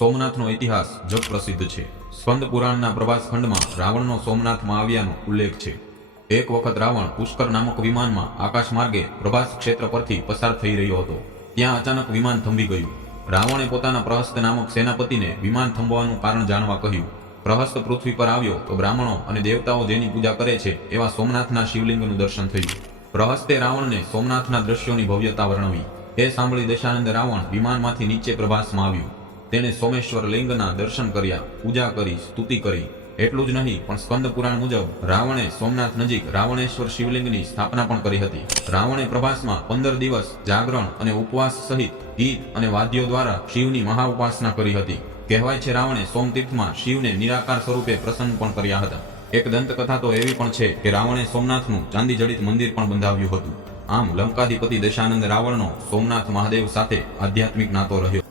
સોમનાથનો ઇતિહાસ જગ પ્રસિદ્ધ છે. સ્કંદ પુરાણના પ્રભાસ ખંડમાં રાવણનો સોમનાથમાં આવ્યાનો ઉલ્લેખ છે. એક વખત રાવણ પુષ્કર નામક વિમાનમાં આકાશ માર્ગે પ્રભાસ ક્ષેત્ર પરથી પસાર થઈ રહ્યો હતો. ત્યાં અચાનક વિમાન થંભી ગયું. રાવણે પોતાના પ્રહસ્ત નામક સેનાપતિને વિમાન થંભવાનું કારણ જાણવા કહ્યું. પ્રહસ્ત પૃથ્વી પર આવ્યો તો બ્રાહ્મણો અને દેવતાઓ જેની પૂજા કરે છે એવા સોમનાથના શિવલિંગનું દર્શન થયું. પ્રહસ્તે રાવણને સોમનાથના દ્રશ્યોની ભવ્યતા વર્ણવી. એ સાંભળી દશાનંદ રાવણ વિમાનમાંથી નીચે પ્રભાસમાં આવ્યું. તેણે સોમેશ્વર લિંગના દર્શન કર્યા, પૂજા કરી, સ્તુતિ કરી. એટલું જ નહીં પણ સ્કંદ પુરાણ મુજબ રાવણે સોમનાથ નજીક રાવણેશ્વર શિવલિંગની સ્થાપના પણ કરી હતી. રાવણે પ્રભાસમાં 15 દિવસ જાગરણ અને ઉપવાસ સહિત ગીત અને વાદ્યો દ્વારા શિવની મહા ઉપાસના કરી હતી. કહેવાય છે રાવણે સોમતીર્થમાં શિવને નિરાકાર સ્વરૂપે પ્રસન્ન પણ કર્યા હતા. એક દંતકથા તો એવી પણ છે કે રાવણે સોમનાથનું ચાંદી જડિત મંદિર પણ બંધાવ્યું હતું. આમ લંકાધિપતિ દશાનંદ રાવણનો સોમનાથ મહાદેવ સાથે આધ્યાત્મિક નાતો રહ્યો.